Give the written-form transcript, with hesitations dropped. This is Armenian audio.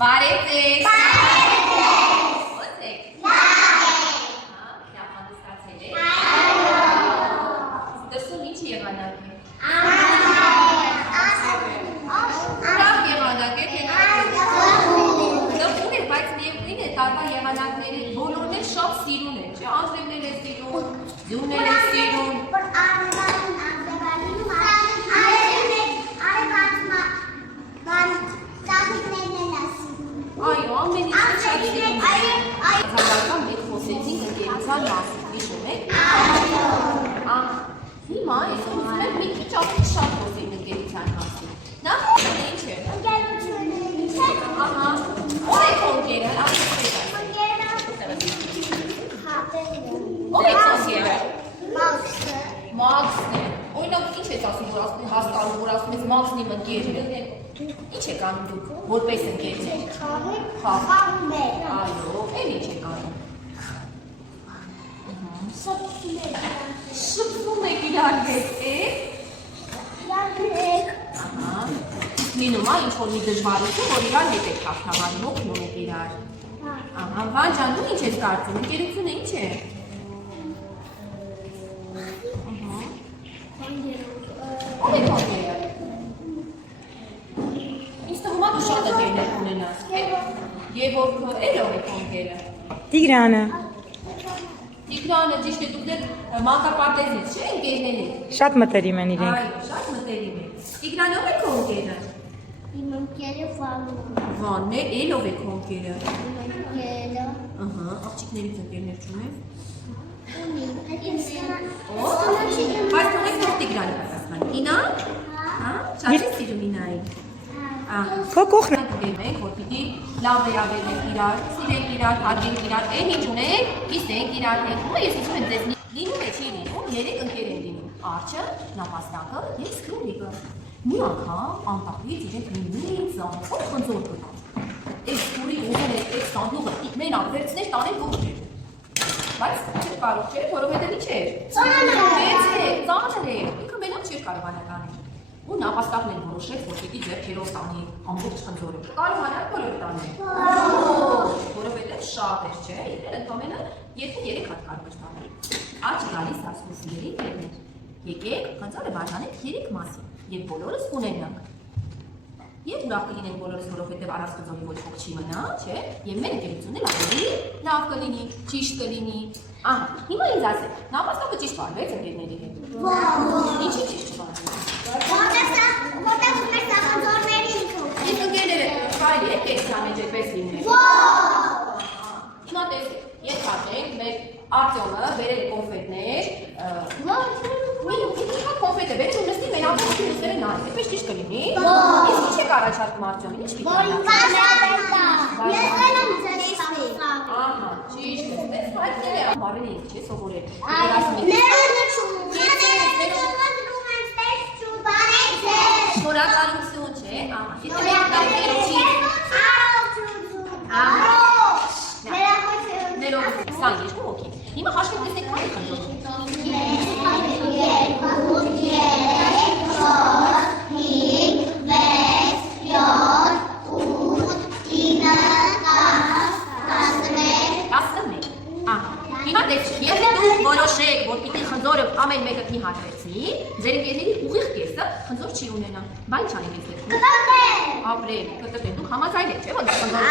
Բարեցեք։ Ո՞նց եք։ Լավ հանդիսացել եք։ Դրսում ինչ եղանակ է։ Լավ եղանակ է, թե դպուր է, բայց միևնույն է տարվա եղանակների բոլորն էլ շատ սիրուն են, չէ՞, Անձրևն էլ է սիրուն, ձյունն էլ է սիրուն։ Այո, ամեն ինչ շատ սիրուն է։ Հաղորդական մենք խոսեցինք ընկերության մասին, հիշում եք։ Հիմա ես ուզում եմ մի քիչ ավելի շատ խոսենք ընկերության մասին։ Նախ ինչ է։ Ահա, ո՞ր է քո ընկերը։ Ո՞ր է քո ընկերը։ Մաքսն է։ Օրինակ ինչ ես ասում, որ ասում հասկանում, որ ասում ես Մաքսն իմ ընկերն է։ Ինչ եք անում դուք, որպես ընկերներ։ Խաղում եք։ Այո, էլ ինչ եք անում։ Շփվում եք իրար հետ, Լինում է ինչ-որ մի դժվարություն, որ իրար հետ եք հաղթահարում, օգնում եք իրար։ Վան ջան, դու ինչ ես կարծում, ընկերությունը ինչ է։ Ո՞վ է քո ընկերը։ Ինձ թվում է դու շատ ընկերներ ունենաս։ Եվ ով էլ ով է քո ընկերը։ Տիգրանը։ Տիգրանը ճիշտ է, դուք դեռ մանկապարտեզից, չէ՞, ընկերներից։ Շատ մտերիմ են իրենք։ Այո, շատ մտերիմ է։ Տիգրան ով է քո ընկերը։ Իմ ընկերը Վանն է։ Վանն է, էլ ով է քո ընկերը։ Իմ ընկերը։ Ահա, աղջիկներից ընկերներ չունես։ Ունի։ Բայց թողեք թող Տիգրանը պատասխանի։ Ինա։ Հա, շատ է սիրում Ինային։ Քո կողքն Մենք որ պիտի լավ վերաբերենք իրար, սիրենք իրար, հարգենք իրար, այն ինչ ունենք, կիսենք իրար հետ։ Ու ես ուզում եմ ձեզ լինում է չի լինում, երեք ընկեր են լինում։ Արջը, նապաստակը և Սկրուլիկը։ Մի անգամ անտառից իրենք մի ծանոթ խնձոր գտան։ Այս Սկրուլիկը ուզում է այս սանդուղը մենակ վերցներ տանել կողքեր։ Բայց չէր կարող չէ, որովհետև ինչ էր։ Ծանր էր, ինքը մենակ չէր կարողանա տանել։ Ու նապաստակն էլ որոշեց, որ պիտի ձեռքերով տանի ամբողջ խնձորը։ Կարողանա բոլոր տանել։ Որովհետև շատ էր, չէ, իրեն ընդամենը 2-3 հատ կարող էր տանել։ Աջ գալիս ասում սիրելի ընկերներ, եկեք խնձորը բաժանենք 3 մասի և բոլորս ունենանք։ Եվ ուրախ կլինենք բոլորս, որովհետև առանց խնձորի ոչ ոք չի մնա, չէ, և մեր ընկերությունն էլ ավելի լավ կլինի, ճիշտ կլինի։ Ահա, հիմա ինձ ասեք, նապաստակը ճիշտ վարվեց ընկերների հետ։ Ինչի ճիշտ չվարվեց։ Իսկ ընկերները կարելի է կեքսյան մեջ էպես լինել։ Հիմա տեսեք, ենթադրենք մեր Արտյոմը բերել է կոնֆետներ, մի հատ կոնֆետ է բերել ու նստի մեր ամբողջ նստերը նայել, այդպես ճիշտ կլինի։ Իսկ ինչ եք առաջարկում Արտյոմին, ինչ պիտի անա։ Ահա, ճիշտ է, այդպես է բարել ենք, չէ, սովորել։ Շնորհակալություն, չէ, ահա, եթե մենք ներողություն, օքեյ։ Հիմա հաշվեք տեսեք քանի խնձոր։ 11։ Ահա։ Հիմա տեսեք, եթե դուք որոշեք, որ պիտի խնձորը ամեն մեկը մի հատ վերցնի, ձեր ընկերների ուղիղ կեսը խնձոր չի ունենա։ Բան չանեք ես դեպքում։ Ապրել, կտտեն, դուք համաձայն եք, չէ՞ որ խնձորը